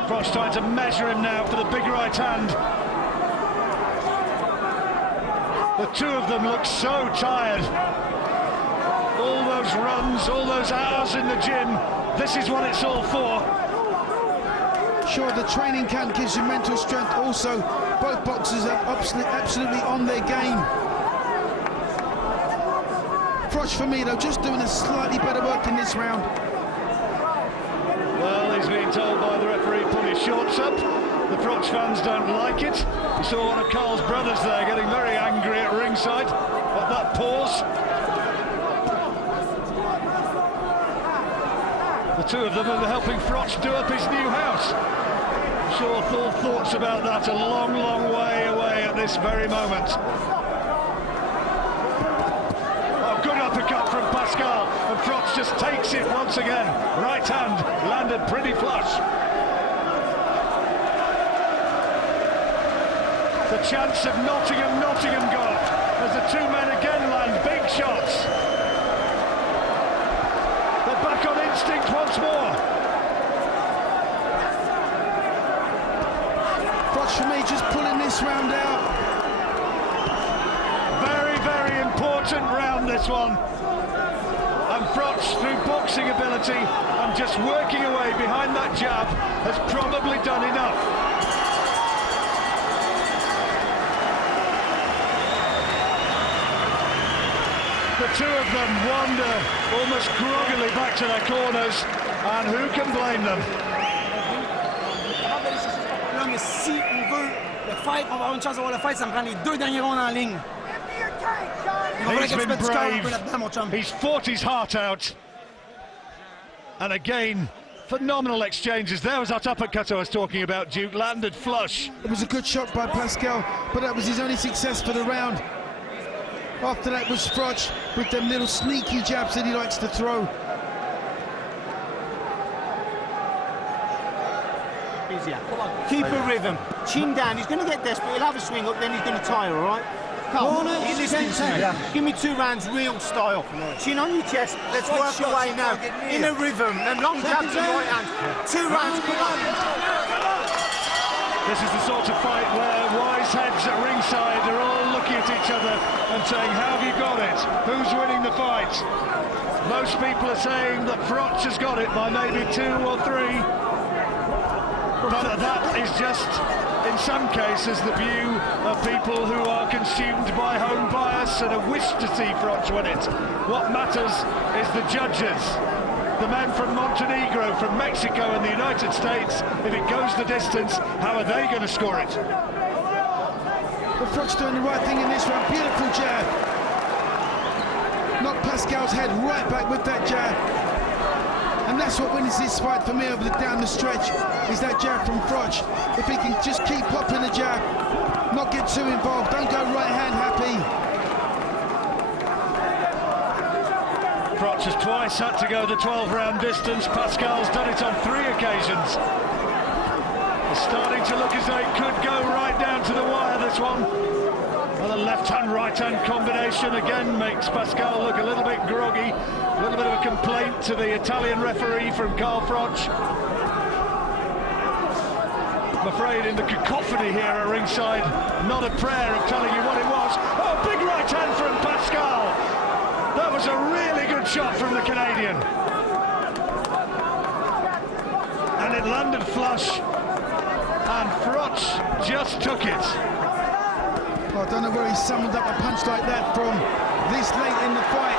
Froch trying to measure him now for the big right hand. The 2 of them look so tired. All those runs, all those hours in the gym, this is what it's all for. Sure, the training camp gives you mental strength also. Both boxers are absolutely on their game. Froch, for me, though, just doing a slightly better work in this round. Well, he's been told by the referee to put his shorts up. The Froch fans don't like it. We saw one of Carl's brothers there getting very angry at ringside at that pause. The 2 of them are helping Froch do up his new house. I'm sure thoughts about that a long, long way away at this very moment. Good uppercut from Pascal, and Froch just takes it once again. Right hand landed pretty flush. The chance of Nottingham gone as the 2 men again land big shots. They're back on instinct once more. Froch, for me, just pulling this round out. Very important round, this one. And Froch, through boxing ability and just working away behind that jab, has probably done enough. The 2 of them wander almost groggily back to their corners, and who can blame them? Si on veut le fight, on va avoir une chance d'avoir le fight, ça me prend les 2 derniers rounds en ligne. He's been brave. He's fought his heart out. And again, Phenomenal exchanges. There was that uppercut I was talking about, Duke, landed flush. It was a good shot by Pascal, but that was his only success for the round. After that was Froch with them little sneaky jabs that he likes to throw. Keep a rhythm, chin down. He's going to get desperate, he'll have a swing up, then he's going to tire, all right? Carl, you listening to me? Give me 2 rounds real style. Chin on your chest, let's work away now. In a rhythm, them long jabs and right hands. 2 rounds, come on. This is the sort of fight where wise heads at ringside are all looking at each other and saying, how have you got it? Who's winning the fight? Most people are saying that Froch has got it by maybe 2 or 3. But that is just, in some cases, the view of people who are consumed by home bias and a wish to see Froch win it. What matters is the judges. The men from Montenegro, from Mexico and the United States, if it goes the distance, how are they going to score it? But Froch doing the right thing in this round. Beautiful jab. Knocked Pascal's head right back with that jab. And that's what wins this fight for me down the stretch, is that jab from Froch. If he can just keep popping the jab, not get too involved, don't go right hand happy. Froch has twice had to go the 12-round distance. Pascal's done it on 3 occasions. It's starting to look as though it could go right down to the wire, this one. Well, the left-hand, right-hand combination again makes Pascal look a little bit groggy. A little bit of a complaint to the Italian referee from Cobra Froch. I'm afraid in the cacophony here at ringside, not a prayer of telling you what it was. Oh, big right hand from Pascal. That was a really good shot from the Canadian. And it landed flush. And Froch just took it. I don't know where he summoned up a punch like that from this late in the fight.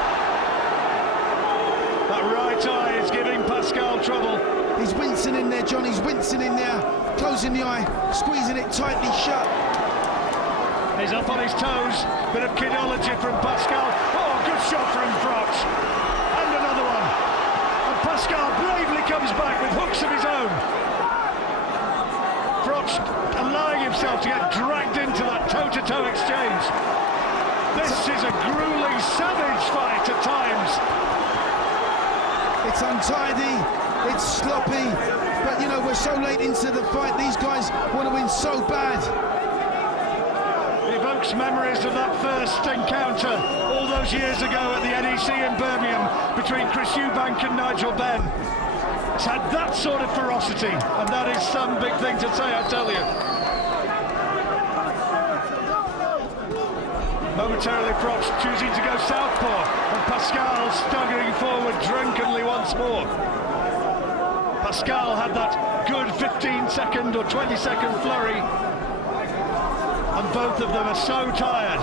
That right eye is giving Pascal trouble. He's wincing in there, John, he's wincing in there. Closing the eye, squeezing it tightly shut. He's up on his toes. Bit of kidology from Pascal. Oh, good shot from Froch. And another one. And Pascal bravely comes back with hooks of his own. Froch allowing himself to get dragged into that toe-to-toe exchange. This is a grueling, savage fight at times. It's untidy, it's sloppy, but you know, we're so late into the fight, these guys want to win so bad. It evokes memories of that first encounter all those years ago at the NEC in Birmingham between Chris Eubank and Nigel Benn. It's had that sort of ferocity, and that is some big thing to say, I tell you. Momentarily, Froch choosing to go southpaw, and Pascal staggering forward drunkenly once more. Pascal had that good 15-second or 20-second flurry, and both of them are so tired.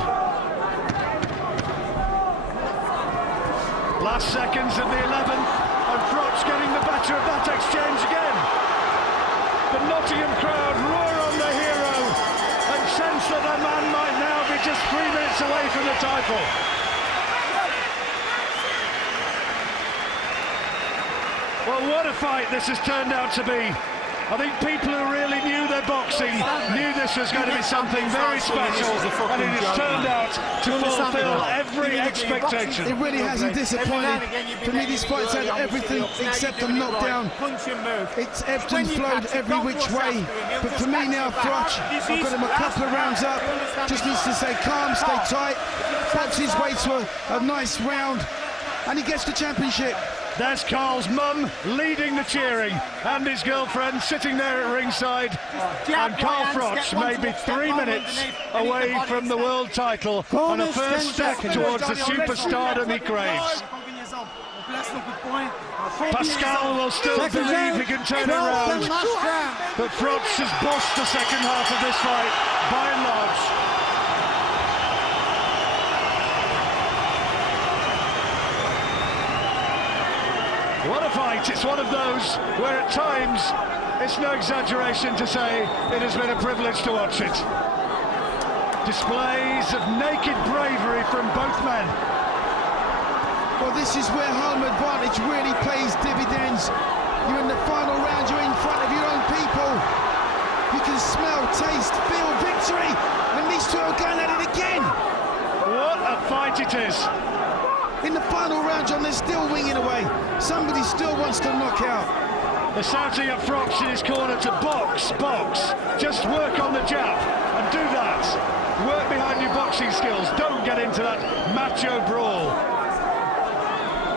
Last seconds of the 11th, and Froch getting the better of that exchange again. The Nottingham crowd roar on the hero and sense that a man might now be just 3 minutes away from the title. Well, what a fight this has turned out to be. I think people who really knew their boxing knew this was going to be something very special, and it has turned out to fulfill every expectation. It really hasn't disappointed. For me, this fight's had everything except a knockdown. It's ebbed and flowed every which way. But for me now, Froch, I've got him a couple of rounds up. Just needs to stay calm, stay tight, box his way to a nice round, and he gets the championship. There's Carl's mum leading the cheering, and his girlfriend sitting there at ringside. And Carl Froch may be 3 minutes away from the world title and a first step towards the superstardom he craves. Pascal will still believe he can turn it around, but Froch has bossed the second half of this fight by and large. What a fight. It's one of those where at times it's no exaggeration to say it has been a privilege to watch it. Displays of naked bravery from both men. Well, this is where home advantage really pays dividends. You're in the final is. In the final round, John, they're still winging away. Somebody still wants to knock out. They're shouting at Froch in his corner to box, box. Just work on the jab and do that. Work behind your boxing skills. Don't get into that macho brawl.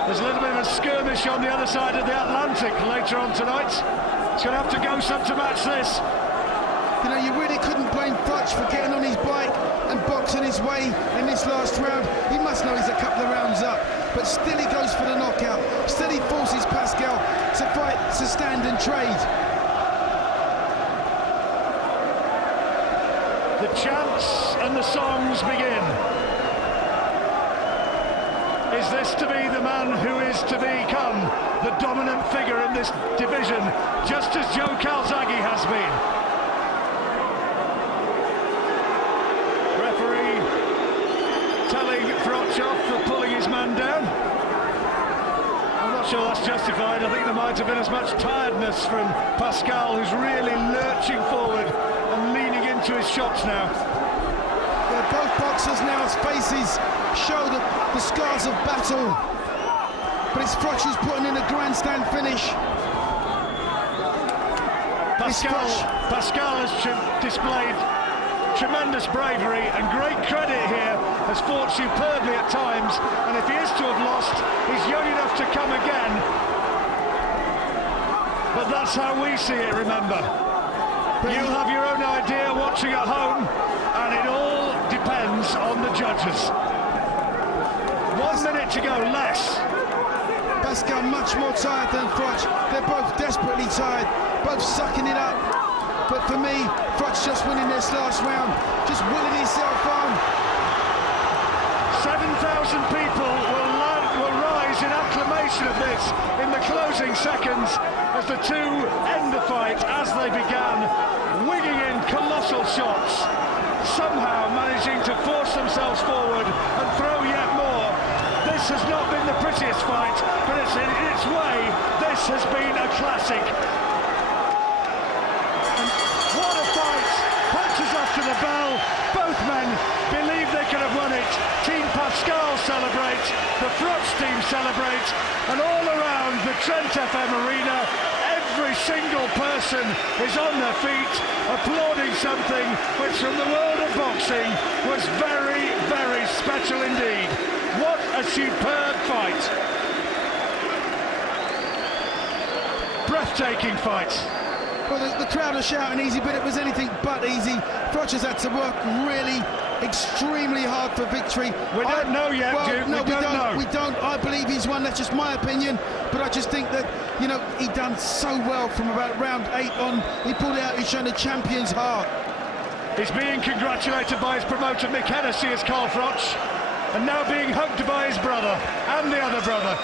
There's a little bit of a skirmish on the other side of the Atlantic later on tonight. It's going to have to go some to match this. You know, you really couldn't blame Froch for getting on his bike and boxing his way in this last round. He must know he's a couple of rounds up, but still he goes for the knockout. Still he forces Pascal to fight, to stand and trade. The chants and the songs begin. Is this to be the man who is to become the dominant figure in this division, just as Joe Calzaghe has been? Referee telling Froch off for pulling his man down. I'm not sure that's justified. I think there might have been as much tiredness from Pascal, who's really lurching forward and leaning into his shots now. Yeah, both boxers now's faces show the scars of battle, but it's Froch who's putting in a grandstand finish. Pascal has displayed tremendous bravery and great credit here, has fought superbly at times, and if he is to have lost, he's young enough to come again. But that's how we see it, remember. You'll have your own idea watching at home, and it all depends on the judges. 1 minute to go, less. Pascal much more tired than Froch. They're both desperately tired, both sucking it up. But for me, Froch just winning this last round, just willing himself on. 7,000 people will rise in acclamation of this in the closing seconds as the two end the fight as they began, winging in colossal shots, somehow managing to force themselves forward and throw yet more. This has not been the prettiest fight, but it's in its way, this has been a classic. What a fight! Punches after the bell. Both men believe they could have won it. Team Pascal celebrate, the Froch team celebrate, and all around the Trent FM arena, every single person is on their feet, applauding something which from the world of boxing was very, very special indeed. What a superb fight. Breathtaking fight. Well, the crowd are shouting easy, but it was anything but easy. Froch has had to work really extremely hard for victory. We don't know yet, Duke. No, we don't know. We don't. I believe he's won. That's just my opinion. But I just think that, you know, he done so well from about round 8 on. He pulled it out. He's shown a champion's heart. He's being congratulated by his promoter, Mick Hennessy, as Cobra Froch, and now being hugged by his brother and the other brother.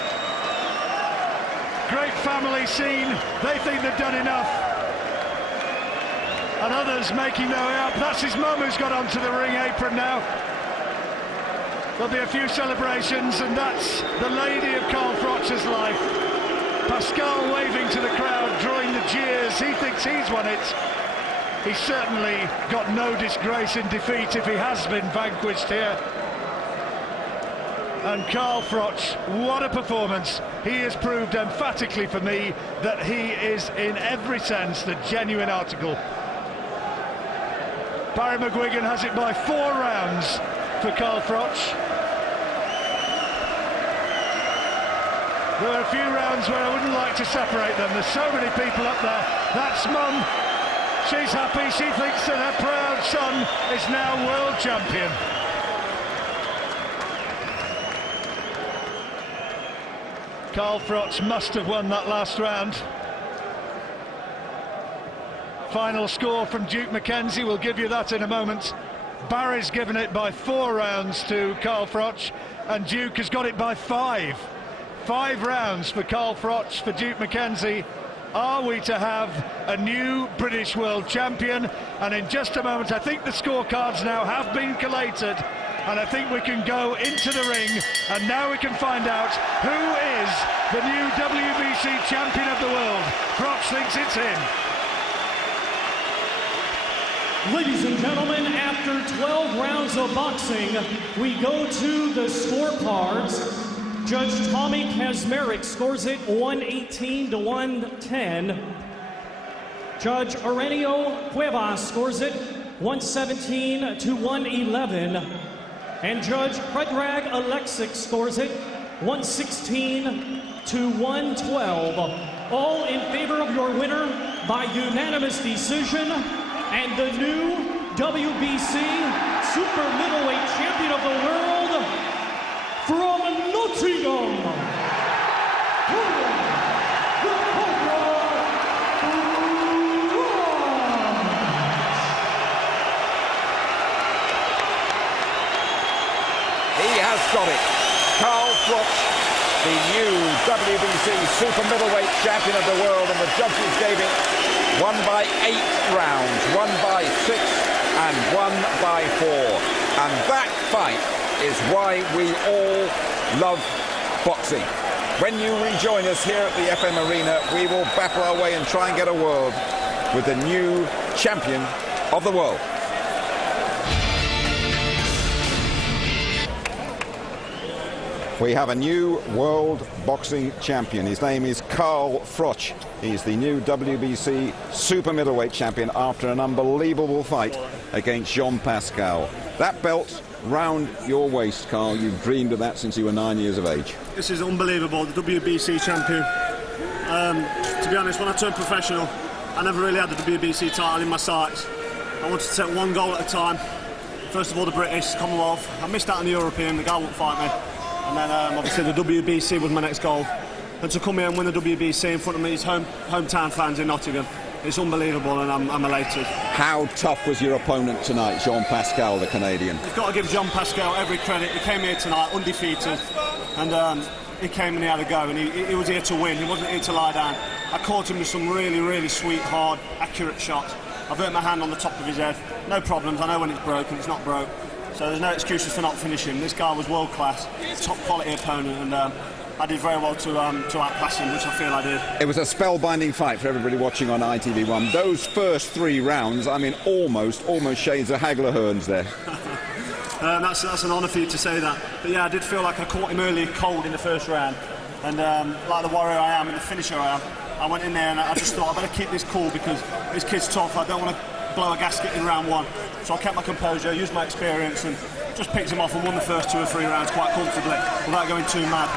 Great family scene. They think they've done enough. And others making their way up. That's his mum who's got onto the ring apron now. There'll be a few celebrations, and that's the lady of Cobra Froch's life. Pascal waving to the crowd, drawing the jeers. He thinks he's won it. He's certainly got no disgrace in defeat if he has been vanquished here. And Cobra Froch, what a performance. He has proved emphatically for me that he is in every sense the genuine article. Barry McGuigan has it by 4 rounds for Cobra Froch. There are a few rounds where I wouldn't like to separate them. There's so many people up there. That's Mum. She's happy. She thinks that her proud son is now world champion. Cobra Froch must have won that last round. Final score from Duke McKenzie, we'll give you that in a moment. Barry's given it by 4 rounds to Cobra Froch, and Duke has got it by 5. 5 rounds for Cobra Froch, for Duke McKenzie. Are we to have a new British world champion? And in just a moment, I think the scorecards now have been collated, and I think we can go into the ring, and now we can find out who is the new WBC champion of the world. Froch thinks it's him. Ladies and gentlemen, after 12 rounds of boxing, we go to the scorecards. Judge Tommy Kazmarek scores it 118 to 110. Judge Aurelio Cuevas scores it 117 to 111. And Judge Predrag Alexic scores it 116 to 112. All in favor of your winner by unanimous decision, and the new WBC Super Middleweight Champion of the World from Nottingham, the Cobra Froch. He has got it. Carl Froch, the new WBC Super Middleweight Champion of the World, and the judges gave it 1 by 8 rounds, 1 by 6 and 1 by 4. And that fight is why we all love boxing. When you rejoin us here at the FM Arena, we will battle our way and try and get a world with the new champion of the world. We have a new world boxing champion. His name is Carl Froch. He's the new WBC Super Middleweight Champion after an unbelievable fight against Jean Pascal. That belt round your waist, Carl, you've dreamed of that since you were 9 years of age. This is unbelievable, the WBC champion. To be honest, when I turned professional, I never really had the WBC title in my sights. I wanted to take one goal at a time. First of all, the British, Commonwealth. I missed out on the European, the guy wouldn't fight me. And then obviously the WBC was my next goal. And to come here and win the WBC in front of his hometown fans in Nottingham, it's unbelievable, and I'm elated. How tough was your opponent tonight, Jean Pascal, the Canadian? You've got to give Jean Pascal every credit. He came here tonight undefeated, and he came and he had a go, and he was here to win. He wasn't here to lie down. I caught him with some really, really sweet, hard, accurate shots. I've hurt my hand on the top of his head. No problems. I know when it's broken, it's not broke. So there's no excuses for not finishing. This guy was world class, top quality opponent, and I did very well to outclass him, which I feel I did. It was a spellbinding fight for everybody watching on ITV1. Those first 3 rounds, I mean, almost shades of Hagler Hearns there. That's an honour for you to say that. But yeah, I did feel like I caught him early cold in the first round, and like the warrior I am and the finisher I am, I went in there and I just thought I better keep this cool because this kid's tough. I don't want to blow a gasket in round 1. So I kept my composure, used my experience, and just picked him off and won the first 2 or 3 rounds quite comfortably without going too mad.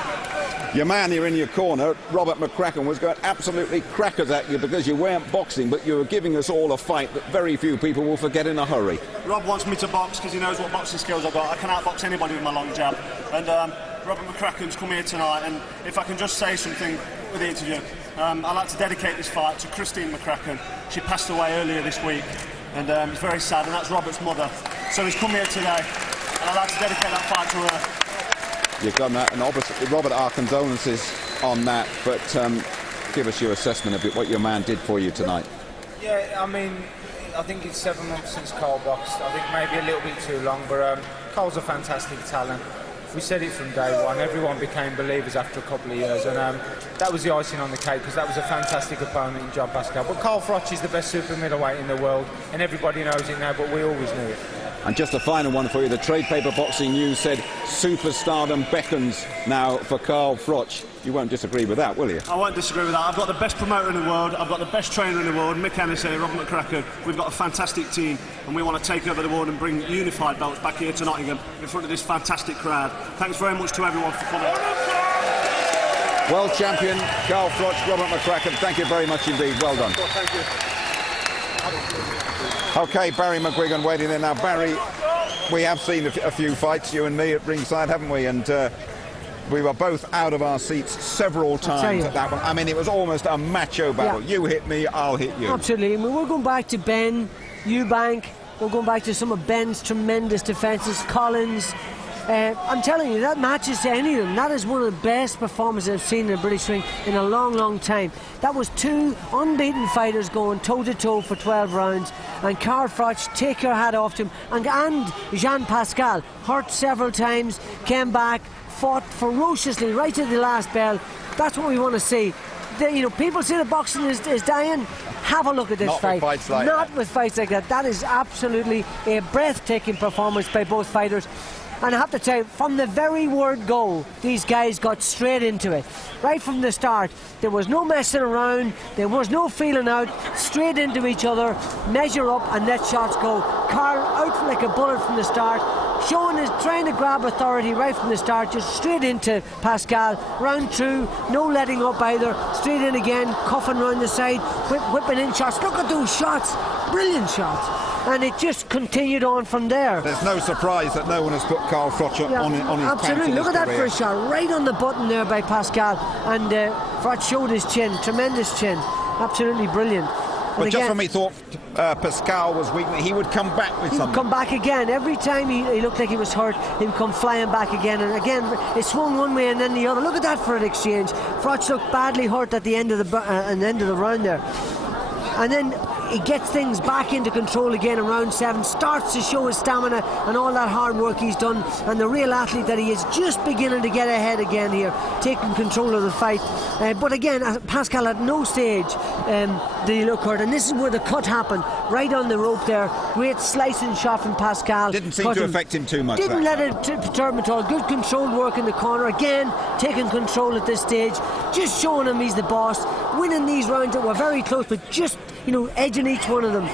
Your man here in your corner, Robert McCracken, was going absolutely crackers at you because you weren't boxing, but you were giving us all a fight that very few people will forget in a hurry. Rob wants me to box because he knows what boxing skills I've got. I can outbox anybody with my long jab. And Robert McCracken's come here tonight, and if I can just say something with the interview, I'd like to dedicate this fight to Christine McCracken. She passed away earlier this week, and it's very sad, and that's Robert's mother. So he's come here today, and I'd like to dedicate that fight to her. You've done that, and obviously, Robert, our condolences on that, but give us your assessment of what your man did for you tonight. Yeah, I mean, I think it's 7 months since Carl boxed. I think maybe a little bit too long, but Carl's a fantastic talent. We said it from day one. Everyone became believers after a couple of years, and that was the icing on the cake because that was a fantastic opponent in Jean Pascal. But Carl Froch is the best super middleweight in the world, and everybody knows it now, but we always knew it. And just a final one for you. The Trade Paper Boxing News said superstardom beckons now for Carl Froch. You won't disagree with that, will you? I won't disagree with that. I've got the best promoter in the world. I've got the best trainer in the world, Mick Ennis here, Robert McCracken. We've got a fantastic team, and we want to take over the world and bring unified belts back here to Nottingham in front of this fantastic crowd. Thanks very much to everyone for coming. World champion Carl Froch, Robert McCracken, thank you very much indeed. Well done. Thank you. OK, Barry McGuigan waiting there now. Barry, we have seen a few fights, you and me, at ringside, haven't we? And we were both out of our seats several times at that one. I mean, it was almost a macho battle. Yeah. You hit me, I'll hit you. Absolutely. I mean, we're going back to Ben Eubank. We're going back to some of Ben's tremendous defences. Collins. I'm telling you, that matches to any of them. That is one of the best performances I've seen in a British ring in a long, long time. That was 2 unbeaten fighters going toe-to-toe for 12 rounds. And Carl Froch, take your hat off to him. And Jean Pascal, hurt several times, came back, fought ferociously right to the last bell. That's what we want to see. people say the boxing is dying. Have a look at this Not fight. with fights like Not that. with fights like that. That is absolutely a breathtaking performance by both fighters. And I have to tell you, from the very word go, these guys got straight into it. Right from the start, there was no messing around, there was no feeling out, straight into each other, measure up and let shots go. Carl out like a bullet from the start, trying to grab authority right from the start, just straight into Pascal. Round 2, no letting up either, straight in again, cuffing round the side, whipping in shots. Look at those shots, brilliant shots. And it just continued on from there. There's no surprise that no one has put Carl Froch on his absolutely. Look at that first shot, right on the button there by Pascal. And Froch showed his chin, tremendous chin, absolutely brilliant. But again, just when we thought Pascal was weak, he would come back with something. He would come back again. Every time he looked like he was hurt, he would come flying back again. And again, it swung one way and then the other. Look at that for an exchange. Froch looked badly hurt at the end of the round there. And then he gets things back into control again in round 7, starts to show his stamina and all that hard work he's done, and the real athlete that he is, just beginning to get ahead again here, taking control of the fight. But again, Pascal at no stage did he look hurt, and this is where the cut happened, right on the rope there. Great slicing shot from Pascal. Didn't seem to affect him too much. Didn't let it perturb him at all. Good controlled work in the corner, again taking control at this stage, just showing him he's the boss, winning these rounds that were very close, but just edging each one of them.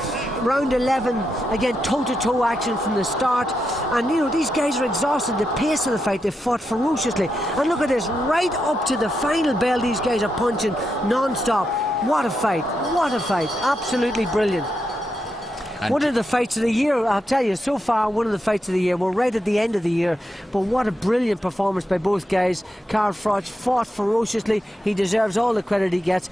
Round 11, again, toe-to-toe action from the start. And, these guys are exhausted. The pace of the fight, they fought ferociously. And look at this, right up to the final bell, these guys are punching non-stop. What a fight. What a fight. Absolutely brilliant. And one of the fights of the year, I'll tell you, so far, one of the fights of the year. We're right at the end of the year, but what a brilliant performance by both guys. Carl Froch fought ferociously. He deserves all the credit he gets.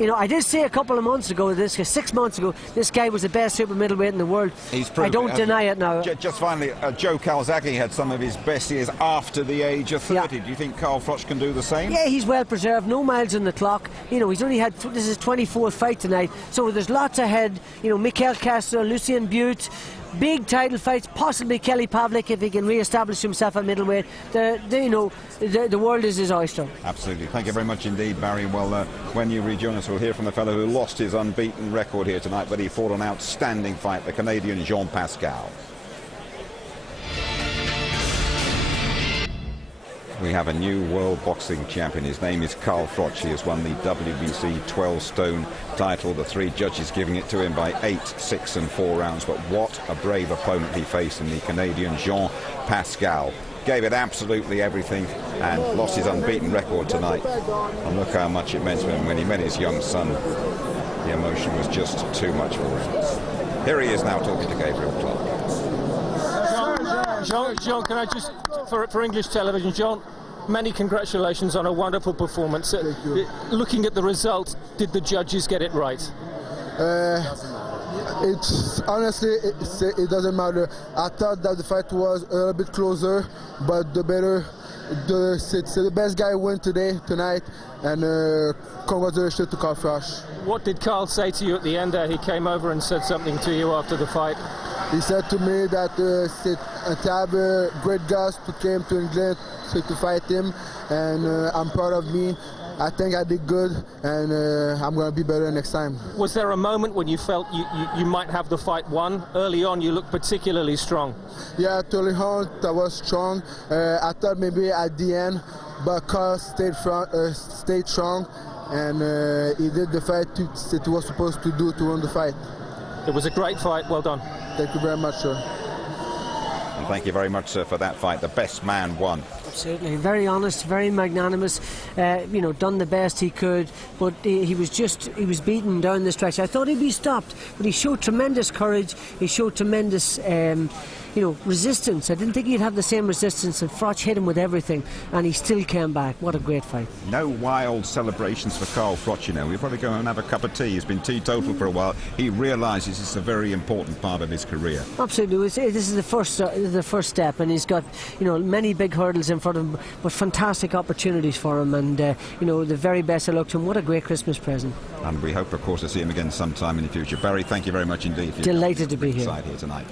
I did say a couple of months ago, 6 months ago, this guy was the best super middleweight in the world. He's proved I don't deny it now. Just finally, Joe Calzaghe had some of his best years after the age of 30. Yeah. Do you think Carl Froch can do the same? Yeah, he's well preserved, no miles on the clock. He's only had, this is his 24th fight tonight, so there's lots ahead. Mikel Castro, Lucien Butte, big title fights, possibly Kelly Pavlik if he can re-establish himself at middleweight. The world is his oyster. Absolutely. Thank you very much indeed, Barry. Well, when you rejoin us, we'll hear from the fellow who lost his unbeaten record here tonight, but he fought an outstanding fight, the Canadian Jean Pascal. We have a new world boxing champion. His name is Carl Froch. He has won the WBC 12-stone title. The 3 judges giving it to him by 8, 6 and 4 rounds. But what a brave opponent he faced in the Canadian Jean Pascal. Gave it absolutely everything and lost his unbeaten record tonight. And look how much it meant to him when he met his young son. The emotion was just too much for him. Here he is now talking to Gabriel Clark. Jean, can I just, for English television, Jean, many congratulations on a wonderful performance. Looking at the results, did the judges get it right? It's honestly, it doesn't matter. I thought that the fight was a little bit closer, but the best guy won tonight, and congratulations to Carl Froch. What did Carl say to you at the end there? He came over and said something to you after the fight. He said to me that to have great guys who came to England to fight him, and I'm proud of me. I think I did good, and I'm going to be better next time. Was there a moment when you felt you might have the fight won? Early on, you looked particularly strong. Yeah, early on, I was strong. I thought maybe at the end, but Carl stayed strong, and he did the fight that he was supposed to do to win the fight. It was a great fight. Well done. Thank you very much, sir. And thank you very much, sir, for that fight. The best man won. Absolutely, very honest, very magnanimous. Done the best he could, but he was beaten down the stretch. I thought he'd be stopped, but he showed tremendous courage. He showed tremendous, resistance. I didn't think he'd have the same resistance, and Froch hit him with everything, and he still came back. What a great fight. No wild celebrations for Carl Froch, We'll probably go and have a cup of tea. He's been teetotal for a while. He realises it's a very important part of his career. Absolutely. This is the first step, and he's got, many big hurdles in front of him, but fantastic opportunities for him, and, the very best of luck to him. What a great Christmas present. And we hope, of course, to see him again sometime in the future. Barry, thank you very much indeed. Delighted to be here tonight.